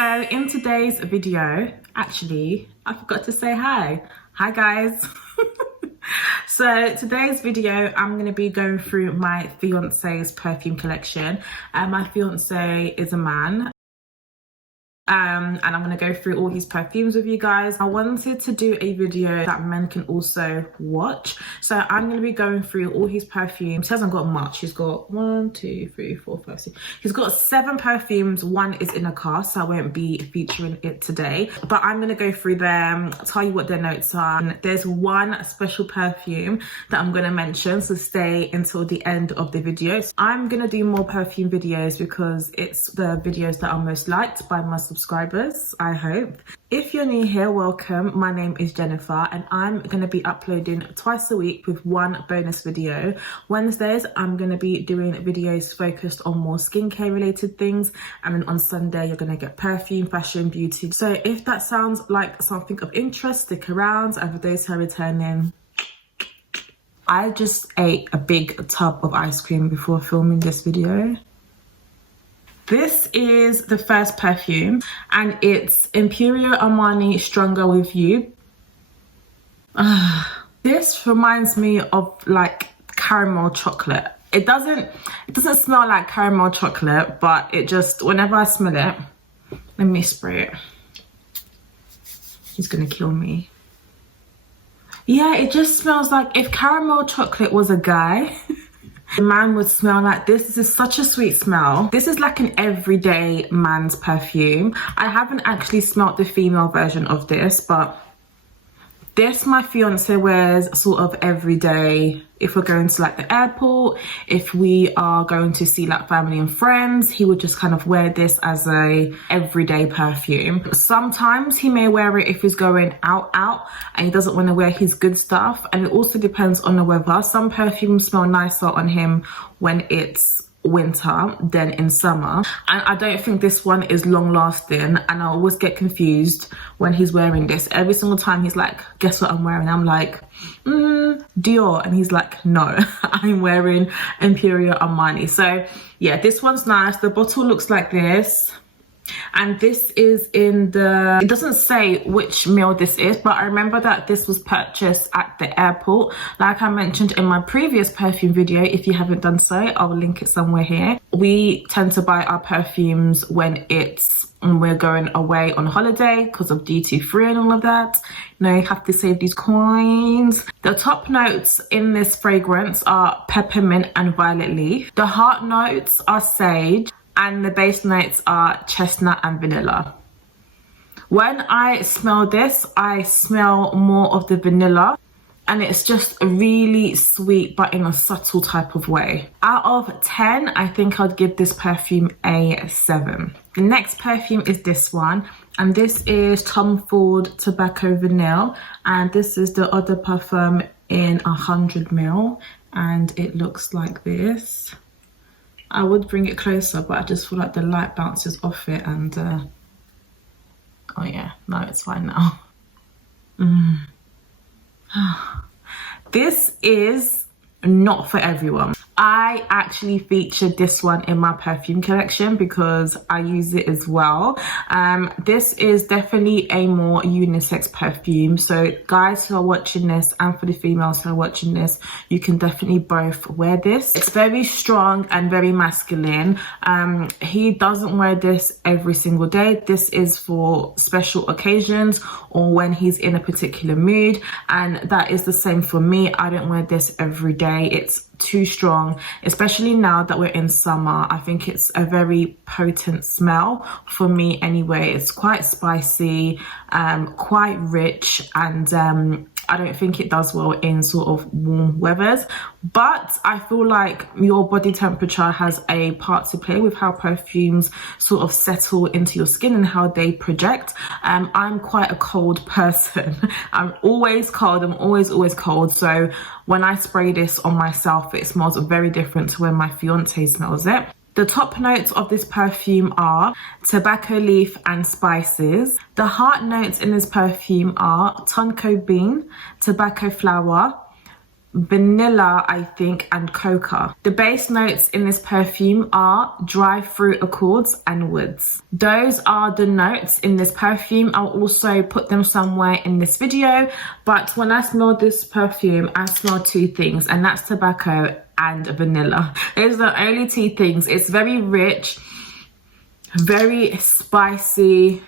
So in today's video, actually, I forgot to say hi. Hi guys. So today's video, I'm going to be going through my fiance's perfume collection. My fiance is a man. And I'm going to go through all his perfumes with you guys. I wanted to do a video that men can also watch. So I'm going to be going through all his perfumes. He hasn't got much. He's got 1, 2, 3, 4, 5, 6. He's got 7 perfumes. 1 is in a car, so I won't be featuring it today. But I'm going to go through them, tell you what their notes are. There's one special perfume that I'm going to mention, so stay until the end of the video. So I'm going to do more perfume videos because it's the videos that are most liked by my subscribers, I hope. If you're new here, welcome. My name is Jennifer and I'm going to be uploading twice a week with one bonus video. Wednesdays, I'm going to be doing videos focused on more skincare related things, and then on Sunday, you're going to get perfume, fashion, beauty. So if that sounds like something of interest, stick around. And for those who are returning, I just ate a big tub of ice cream before filming this video. This is the first perfume and it's Imperial Armani Stronger With You. This reminds me of like caramel chocolate. It doesn't smell like caramel chocolate, but it just, whenever I smell it, let me spray it. He's gonna kill me. Yeah, it just smells like if caramel chocolate was a guy. The man would smell like this. This is such a sweet smell. This is like an everyday man's perfume. I haven't actually smelled the female version of this, but this my fiance wears sort of every day. If we're going to like the airport, if we are going to see like family and friends, he would just kind of wear this as a everyday perfume. Sometimes he may wear it if he's going out and he doesn't want to wear his good stuff. And it also depends on the weather. Some perfumes smell nicer on him when it's winter than in summer, and I don't think this one is long lasting, and I always get confused when he's wearing this. Every single time he's like, guess what I'm wearing? I'm like, Dior, and he's like, no, I'm wearing Imperial Armani. So yeah, this one's nice. The bottle looks like this, and this is in the, it doesn't say which meal this is, but I remember that this was purchased at the airport. Like I mentioned in my previous perfume video, if you haven't done so, I'll link it somewhere here. We tend to buy our perfumes when we're going away on holiday because of duty-free and all of that. You know, you have to save these coins. The top notes in this fragrance are peppermint and violet leaf. The heart notes are sage, and the base notes are chestnut and vanilla. When I smell this, I smell more of the vanilla, and it's just really sweet but in a subtle type of way. Out of 10, I think I'd give this perfume a 7. The next perfume is this one, and this is Tom Ford Tobacco Vanille, and this is the Eau de Parfum in 100ml, and it looks like this. I would bring it closer, but I just feel like the light bounces off it, and oh yeah, no, it's fine now. This is not for everyone. I actually featured this one in my perfume collection because I use it as well. This is definitely a more unisex perfume. So guys who are watching this, and for the females who are watching this, you can definitely both wear this. It's very strong and very masculine. He doesn't wear this every single day. This is for special occasions or when he's in a particular mood. And that is the same for me. I don't wear this every day. It's too strong, especially now that we're in summer. I think it's a very potent smell for me anyway. It's quite spicy, quite rich, and I don't think it does well in sort of warm weathers, but I feel like your body temperature has a part to play with how perfumes sort of settle into your skin and how they project. I'm quite a cold person. I'm always cold. I'm always cold. So when I spray this on myself, it smells very different to when my fiance smells it. The top notes of this perfume are tobacco leaf and spices. The heart notes in this perfume are tonka bean, tobacco flower, vanilla, I think, and coca. The base notes in this perfume are dry fruit accords and woods. Those are the notes in this perfume. I'll also put them somewhere in this video, but when I smell this perfume, I smell two things, and that's tobacco and vanilla. Those are the only two things. It's very rich, very spicy.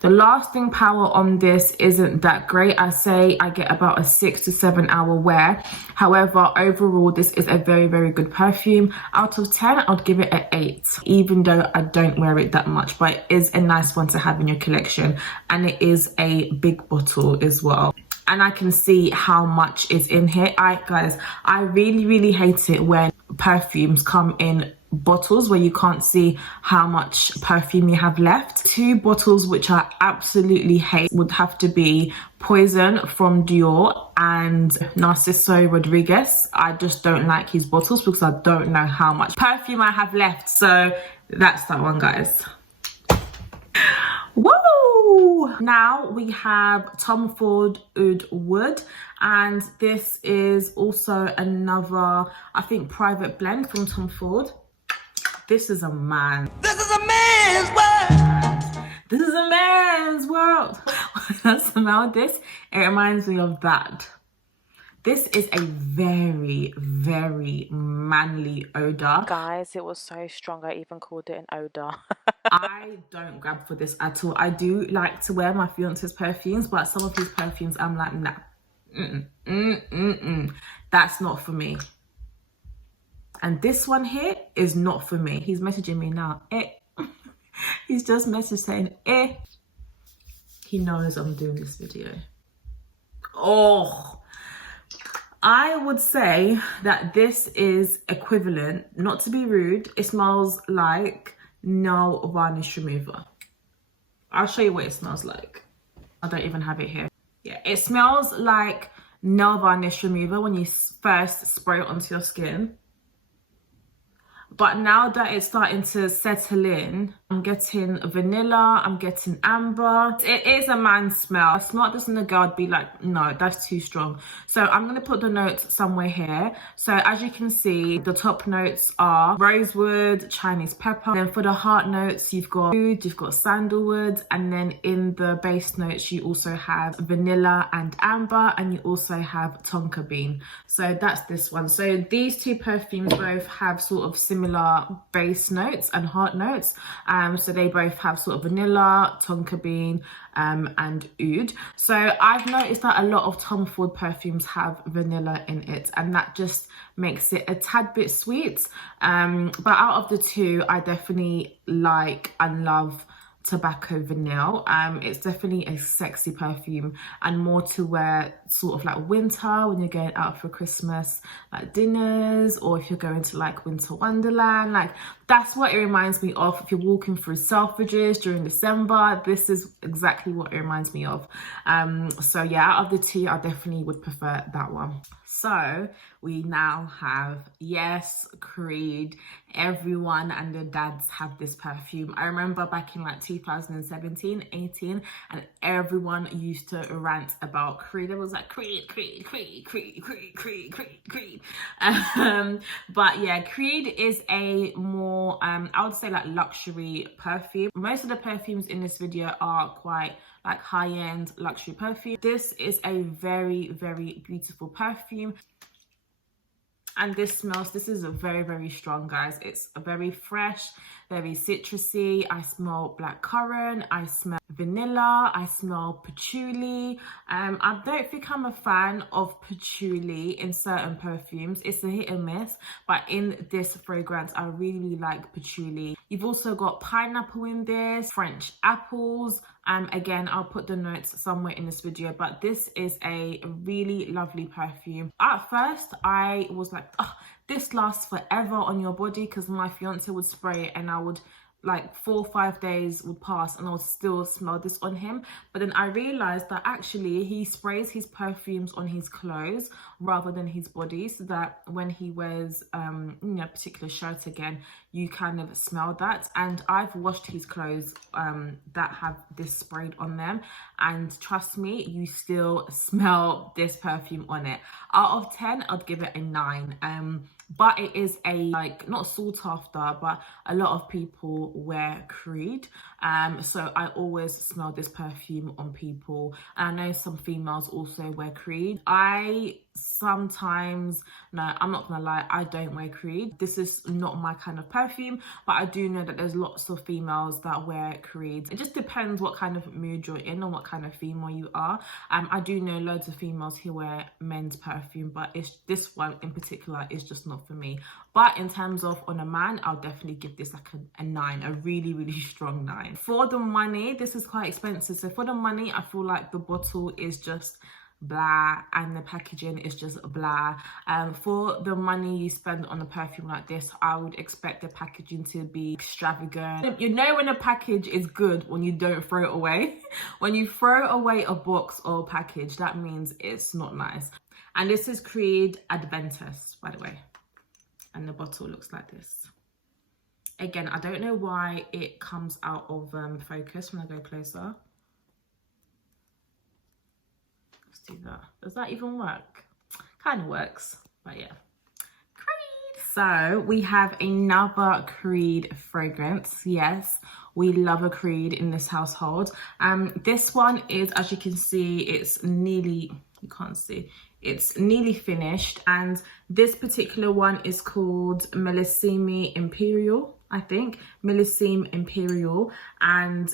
The lasting power on this isn't that great. I say I get about a 6 to 7 hour wear. However, overall, this is a very, very good perfume. Out of 10, I'd give it an 8, even though I don't wear it that much, but it is a nice one to have in your collection. And it is a big bottle as well. And I can see how much is in here. Guys, I really, really hate it when perfumes come in bottles where you can't see how much perfume you have left. Two bottles which I absolutely hate would have to be Poison from Dior and Narciso Rodriguez. I just don't like his bottles because I don't know how much perfume I have left. So that's that one, guys. Woo! Now we have Tom Ford Oud Wood, and this is also another, I think, private blend from Tom Ford. This is a man. This is a man's world. This is a man's world. When I smell this, it reminds me of that. This is a very, very manly odor. Guys, it was so strong, I even called it an odor. I don't grab for this at all. I do like to wear my fiance's perfumes, but some of his perfumes, I'm like, nah. That's not for me. And this one here is not for me. He's messaging me now. He's just messaged saying, He knows I'm doing this video. Oh, I would say that this is equivalent, not to be rude, it smells like nail varnish remover. I'll show you what it smells like. I don't even have it here. Yeah, it smells like nail varnish remover when you first spray it onto your skin. But now that it's starting to settle in, I'm getting vanilla, I'm getting amber. It is a man's smell. I smell this in the girl, I'd be like, no, that's too strong. So I'm gonna put the notes somewhere here. So as you can see, the top notes are rosewood, Chinese pepper. Then for the heart notes, you've got oud, you've got sandalwood. And then in the base notes, you also have vanilla and amber, and you also have tonka bean. So that's this one. So these two perfumes both have sort of similar base notes and heart notes. So they both have sort of vanilla, tonka bean, and oud. So I've noticed that a lot of Tom Ford perfumes have vanilla in it, and that just makes it a tad bit sweet. But out of the two, I definitely like and love Tobacco Vanille. It's definitely a sexy perfume and more to wear sort of like winter when you're going out for Christmas like dinners, or if you're going to like winter wonderland. Like that's what it reminds me of. If you're walking through Selfridges during December, this is exactly what it reminds me of. So yeah, out of the two, I definitely would prefer that one. So we now have, yes, Creed. Everyone and their dads have this perfume. I remember back in like 2017, 18, and everyone used to rant about Creed. It was like Creed. But yeah, Creed is a more, I would say like luxury perfume. Most of the perfumes in this video are quite like high-end luxury perfume. This is a very, very beautiful perfume. And this is a very, very strong, guys. It's a very fresh, very citrusy. I smell blackcurrant, I smell vanilla, I smell patchouli. I don't think I'm a fan of patchouli in certain perfumes. It's a hit and miss, but in this fragrance, I really like patchouli. You've also got pineapple in this, French apples. Again, I'll put the notes somewhere in this video, but this is a really lovely perfume. At first, I was like, oh, this lasts forever on your body, because my fiance would spray it and I would like 4 or 5 days would pass and I would still smell this on him. But then I realized that actually he sprays his perfumes on his clothes rather than his body, so that when he wears you know, a particular shirt again, you kind of smell that. And I've washed his clothes that have this sprayed on them, and trust me, you still smell this perfume on it. Out of 10, I'd give it a 9. But it is a, like, not sought after, but a lot of people wear Creed, so I always smell this perfume on people. And I know some females also wear Creed. I sometimes, no, I'm not gonna lie, I don't wear Creed. This is not my kind of perfume, but I do know that there's lots of females that wear Creed. It just depends what kind of mood you're in and what kind of female you are. I do know loads of females who wear men's perfume, but it's this one in particular is just not for me. But in terms of on a man, I'll definitely give this like a 9, a really, really strong 9. For the money, this is quite expensive. So for the money, I feel like the bottle is just blah and the packaging is just blah. For the money you spend on a perfume like this, I would expect the packaging to be extravagant. You know when a package is good when you don't throw it away. When you throw away a box or a package, that means it's not nice. And this is Creed Aventus, by the way, and the bottle looks like this. Again, I don't know why it comes out of focus when I go closer. Do that. Does that even work? Kind of works, but yeah. Creed. So we have another Creed fragrance. Yes, we love a Creed in this household. This one is, as you can see, it's nearly, you can't see, it's nearly finished, and this particular one is called Millésime Impérial, I think, Millésime Impérial. And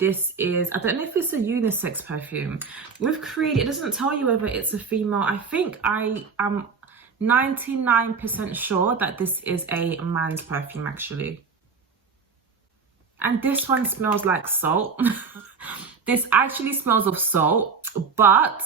this is, I don't know if it's a unisex perfume. With Creed, it doesn't tell you whether it's a female. I think I am 99% sure that this is a man's perfume, actually. And this one smells like salt. This actually smells of salt, but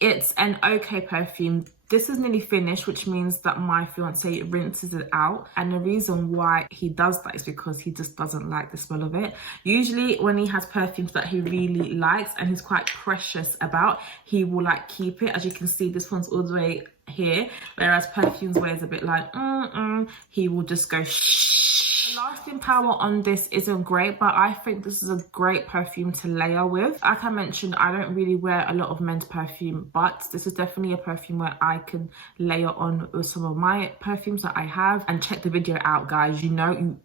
it's an okay perfume. This is nearly finished, which means that my fiance rinses it out. And the reason why he does that is because he just doesn't like the smell of it. Usually when he has perfumes that he really likes and he's quite precious about, he will like keep it. As you can see, this one's all the way here, whereas perfumes where it's a bit like, he will just go shh. The lasting power on this isn't great, but I think this is a great perfume to layer with. Like I mentioned, I don't really wear a lot of men's perfume, but this is definitely a perfume where I can layer on with some of my perfumes that I have. And check the video out, guys. You know,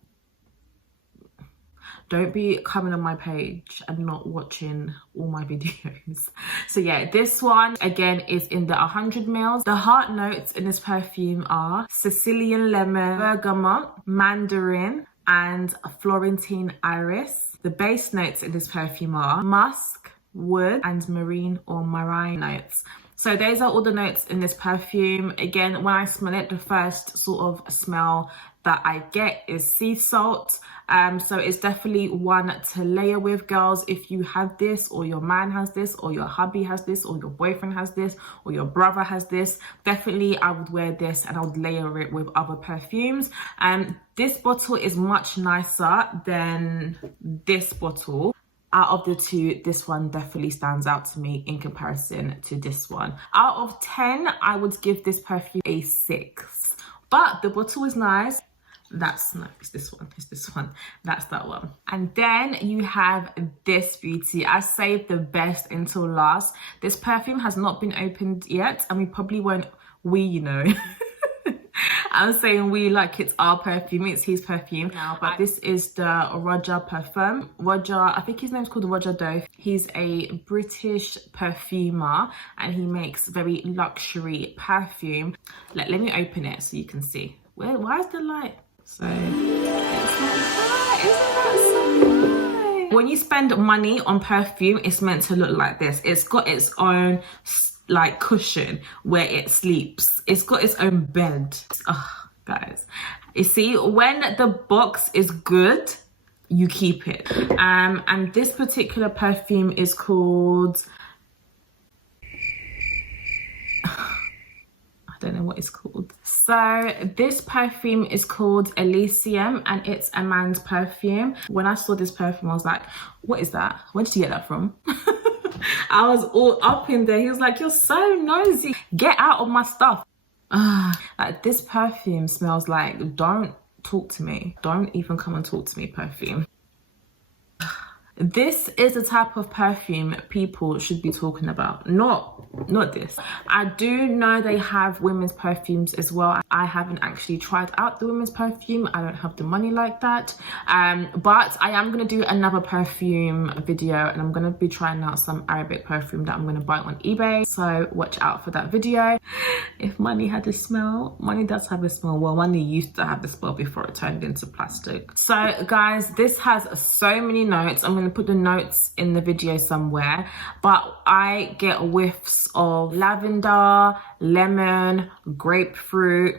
don't be coming on my page and not watching all my videos. So yeah, this one again is in the 100 mils. The heart notes in this perfume are Sicilian lemon, bergamot, mandarin, and Florentine iris. The base notes in this perfume are musk, wood, and marine or marine notes. So those are all the notes in this perfume. Again, when I smell it, the first sort of smell that I get is sea salt. So it's definitely one to layer with, girls. If you have this, or your man has this, or your hubby has this, or your boyfriend has this, or your brother has this, definitely I would wear this and I would layer it with other perfumes. This bottle is much nicer than this bottle. Out of the two, this one definitely stands out to me in comparison to this one. Out of 10, I would give this perfume a 6. But the bottle is nice. That's no, it's this one, that's that one. And then you have this beauty. I saved the best until last. This perfume has not been opened yet, and we probably won't, you know. I'm saying we like it's our perfume, it's his perfume now, but this is the Roger Perfume. Roger, I think his name's called Roger Doe. He's a British perfumer and he makes very luxury perfume. Let me open it so you can see. Why is the light? So it's like that. Isn't that so nice? When you spend money on perfume, it's meant to look like this. It's got its own like cushion where it sleeps. It's got its own bed. Oh, guys, you see, when the box is good, you keep it. And this particular perfume is called, I I don't know what it's called. So this perfume is called Elysium and it's a man's perfume. When I saw this perfume, I was like, what is that? Where did you get that from? I was all up in there. He was like, you're so nosy. Get out of my stuff. Like, this perfume smells like, don't talk to me. Don't even come and talk to me, perfume. This is the type of perfume people should be talking about, not this. I do know they have women's perfumes as well. I haven't actually tried out the women's perfume. I don't have the money like that. But I am going to do another perfume video and I'm going to be trying out some Arabic perfume that I'm going to buy on eBay. So watch out for that video. If money had a smell, money does have a smell. Well, money used to have the smell before it turned into plastic. So guys, this has so many notes. I'm going to put the notes in the video somewhere, but I get whiffs of lavender, lemon, grapefruit,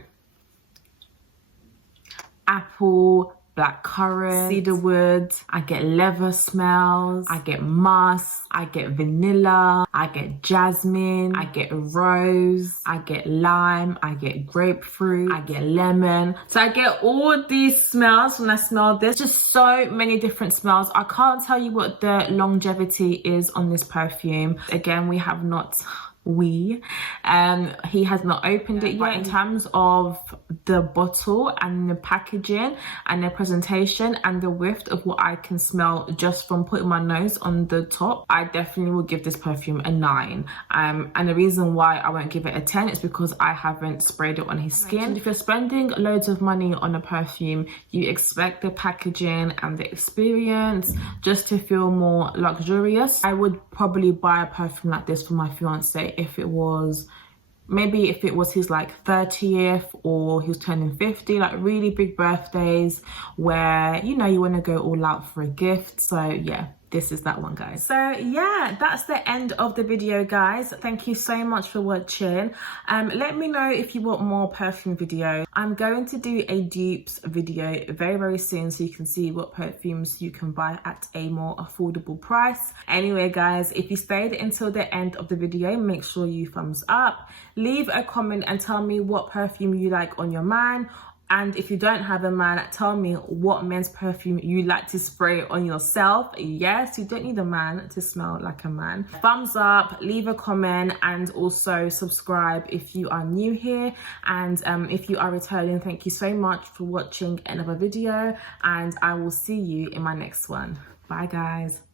apple, blackcurrant, cedarwood. I get leather smells, I get musk, I get vanilla, I get jasmine, I get rose, I get lime, I get grapefruit, I get lemon. So I get all these smells when I smell this. Just so many different smells. I can't tell you what the longevity is on this perfume. Again, he has not opened it yet. In terms of the bottle and the packaging and the presentation and the whiff of what I can smell just from putting my nose on the top, I definitely will give this perfume a 9. And the reason why I won't give it a 10 is because I haven't sprayed it on his skin. If you're spending loads of money on a perfume, you expect the packaging and the experience just to feel more luxurious. I would probably buy a perfume like this for my fiance if it was his like 30th or he was turning 50, like really big birthdays where, you know, you want to go all out for a gift. So yeah, this is that one, guys. So yeah, that's the end of the video, guys. Thank you so much for watching. Let me know if you want more perfume videos. I'm going to do a dupes video very soon so you can see what perfumes you can buy at a more affordable price. Anyway, guys, if you stayed until the end of the video, make sure you thumbs up, leave a comment and tell me what perfume you like on your man. And if you don't have a man, tell me what men's perfume you like to spray on yourself. Yes, you don't need a man to smell like a man. Thumbs up, leave a comment, and also subscribe if you are new here. And if you are returning, thank you so much for watching another video. And I will see you in my next one. Bye, guys.